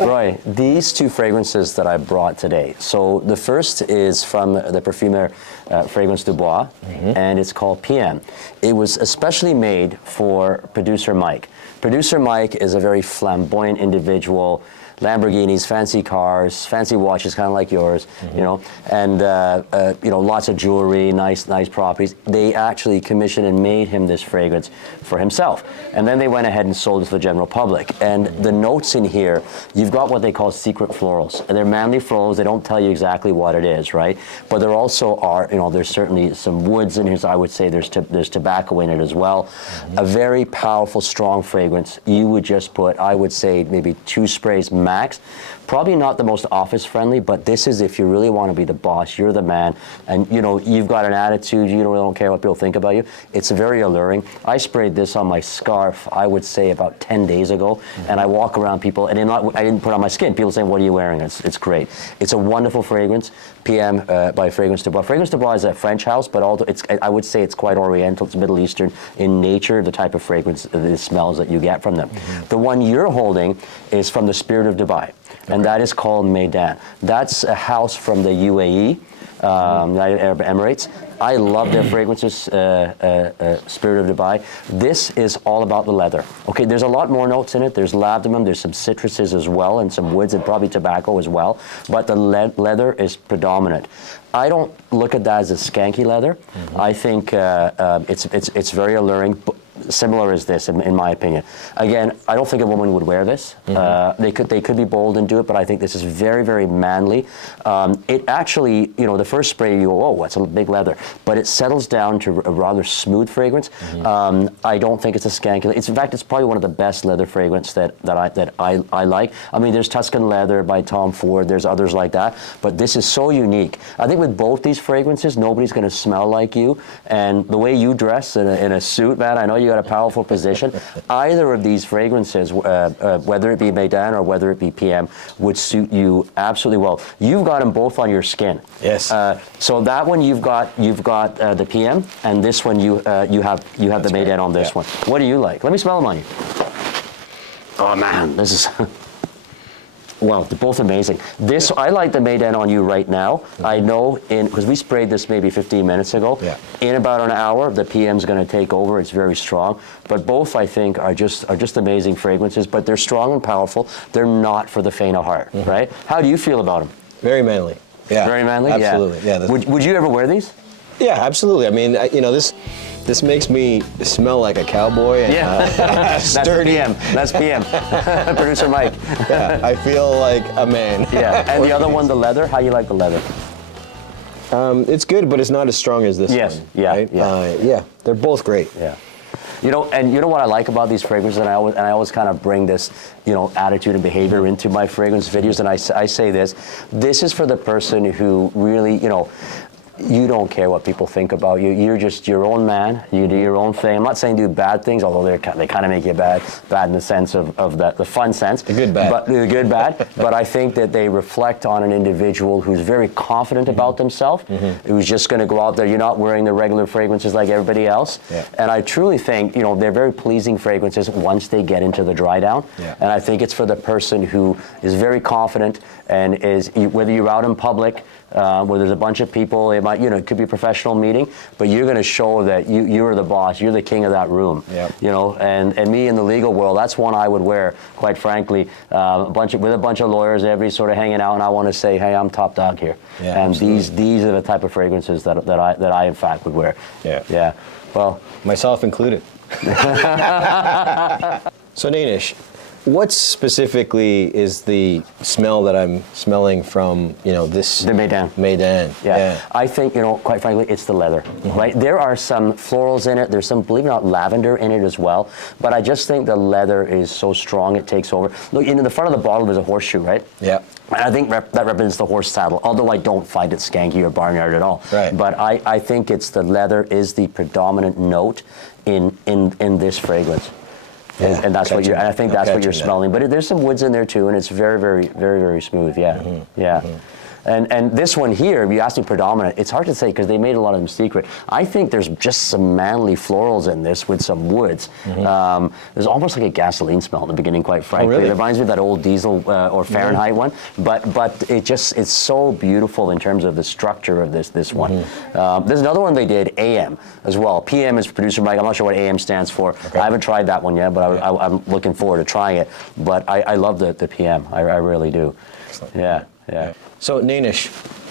Roy, these two fragrances that I brought today. So the first is from the Parfumeur Fragrance du Bois, and it's called PM. It was especially made for producer Mike. Producer Mike is a very flamboyant individual. Lamborghinis, fancy cars, fancy watches, kind of like yours, you know, and you know, lots of jewelry, nice properties. They actually commissioned and made him this fragrance for himself, and then they went ahead and sold it to the general public. And the notes in here, you've got what they call secret florals, and they're manly florals. They don't tell you exactly what it is, right? But there also are, you know, there's certainly some woods in here. So I would say there's tobacco in it as well. A very powerful, strong fragrance. You would just put, I would say, maybe 2 sprays max. Probably not the most office friendly, but this is if you really want to be the boss, you're the man, and you know, you've got an attitude, you don't care what people think about you. It's very alluring. I sprayed this on my scarf, I would say about 10 days ago, and I walk around people, and I didn't put it on my skin. People saying, what are you wearing? It's great. It's a wonderful fragrance, PM by Fragrance du Bois. Fragrance du Bois is a French house, but although I would say it's quite oriental, it's Middle Eastern in nature, the type of fragrance, the smells that you get from them. The one you're holding is from the Spirit of Dubai. And that is called Meydan. That's a house from the UAE, United Arab Emirates. I love their fragrances, Spirit of Dubai. This is all about the leather. Okay, there's a lot more notes in it. There's ladamum, there's some citruses as well, and some woods, and probably tobacco as well. But the leather is predominant. I don't look at that as a skanky leather. I think it's very alluring. Similar as this, in my opinion. Again, I don't think a woman would wear this. They could be bold and do it, but I think this is very, very manly. It actually, you know, the first spray you go, oh, that's a big leather, but it settles down to a rather smooth fragrance. I don't think it's a skanky. In fact, it's probably one of the best leather fragrance that I like. I mean, there's Tuscan Leather by Tom Ford. There's others like that, but this is so unique. I think with both these fragrances, nobody's going to smell like you, and the way you dress in a suit, man. I know you got a powerful position. Either of these fragrances, whether it be Meydan or whether it be PM, would suit you absolutely well. You've got them both on your skin. Yes. So that one you've got the PM, and this one you have the Meydan on this one. What do you like? Let me smell them on you. Oh man, this is. Well, they're both amazing. This, I like the Meydan on you right now. I know, because we sprayed this maybe 15 minutes ago. In about an hour, the PM's going to take over. It's very strong. But both, I think, are just amazing fragrances. But they're strong and powerful. They're not for the faint of heart, right? How do you feel about them? Very manly. Yeah. Very manly? Absolutely. Yeah. Would you ever wear these? Yeah, absolutely. I mean, you know, this makes me smell like a cowboy and sturdy. That's PM. Producer Mike. Yeah, I feel like a man. Yeah, and the other one, the leather. How you like the leather? It's good, but it's not as strong as this one. Yeah, right? Yeah, they're both great. Yeah. You know, and you know what I like about these fragrances, and I always kind of bring this, you know, attitude and behavior into my fragrance videos, and I say this is for the person who really, you know, you don't care what people think about you. You're just your own man. You do your own thing. I'm not saying do bad things, although they kind of make you bad in the sense of the fun sense. The good bad. But the good bad. But I think that they reflect on an individual who's very confident about themselves, who's just going to go out there. You're not wearing the regular fragrances like everybody else. Yeah. And I truly think, you know, they're very pleasing fragrances once they get into the dry down. Yeah. And I think it's for the person who is very confident and is, whether you're out in public, where there's a bunch of people, it might, you know, it could be a professional meeting, but you're going to show that you're the boss, you're the king of that room. Yep. You know, and me in the legal world, that's one I would wear, quite frankly, with a bunch of lawyers, everybody's sort of hanging out, and I want to say, hey, I'm top dog here. Yeah, and absolutely. these are the type of fragrances that I in fact would wear. Yeah. Yeah. Well, myself included. So Danish, what specifically is the smell that I'm smelling from, you know, this? The Meydan. Meydan. Yeah. I think, you know, quite frankly, it's the leather, right? There are some florals in it. There's some, believe it or not, lavender in it as well. But I just think the leather is so strong, it takes over. Look, in the front of the bottle, there's a horseshoe, right? Yeah. And I think that represents the horse saddle, although I don't find it skanky or barnyard at all. Right. But I think it's the leather is the predominant note in this fragrance. And that's what I think that's what you're smelling. But there's some woods in there too, and it's very, very, very, very smooth. Yeah, And this one here, if you ask me predominant, it's hard to say because they made a lot of them secret. I think there's just some manly florals in this with some woods. There's almost like a gasoline smell in the beginning, quite frankly. really? It reminds me of that old diesel or Fahrenheit one, but it's so beautiful in terms of the structure of this one. There's another one they did, AM, as well. PM is producer Mike. I'm not sure what AM stands for. Okay. I haven't tried that one yet, but I'm looking forward to trying it. But I love the PM. I really do. Excellent. Yeah. So, Nainish,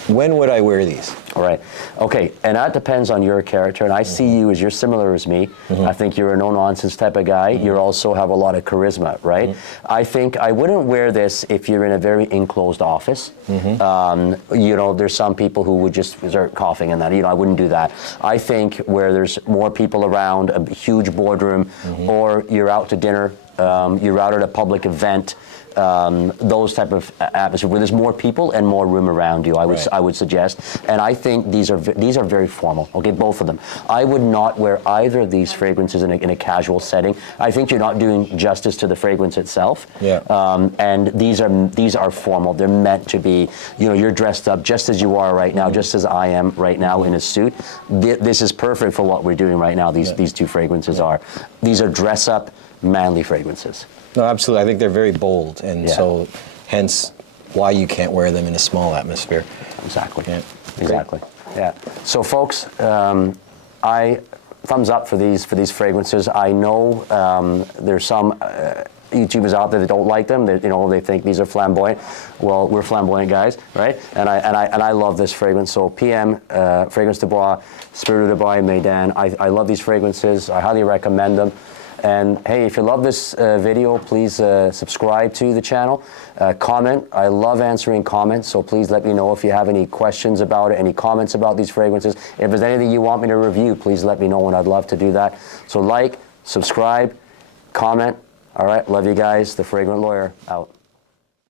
when would I wear these? All right. Okay. And that depends on your character. And I see you as you're similar as me. I think you're a no-nonsense type of guy. You also have a lot of charisma, right? I think I wouldn't wear this if you're in a very enclosed office. You know, there's some people who would just start coughing and that. You know, I wouldn't do that. I think where there's more people around, a huge boardroom, or you're out to dinner, you're out at a public event, those type of atmosphere where there's more people and more room around you, I would suggest. And I think these are very formal. Okay, both of them. I would not wear either of these fragrances in a casual setting. I think you're not doing justice to the fragrance itself. Yeah. And these are formal. They're meant to be. You know, you're dressed up just as you are right now, just as I am right now in a suit. This is perfect for what we're doing right now. These two fragrances are. These are dress up, manly fragrances. No, absolutely. I think they're very bold, and so hence why you can't wear them in a small atmosphere. Exactly. Yeah. Exactly. Yeah. So, folks, I thumbs up for these fragrances. I know there's some YouTubers out there that don't like them. That, you know, they think these are flamboyant. Well, we're flamboyant guys, right? And I love this fragrance. So PM, Fragrance du Bois, Spirit de Bois, Meydan. I love these fragrances. I highly recommend them. And hey, if you love this video, please subscribe to the channel. Comment. I love answering comments, so please let me know if you have any questions about it, any comments about these fragrances. If there's anything you want me to review, please let me know, and I'd love to do that. So like, subscribe, comment. All right, love you guys. The Fragrant Lawyer, out.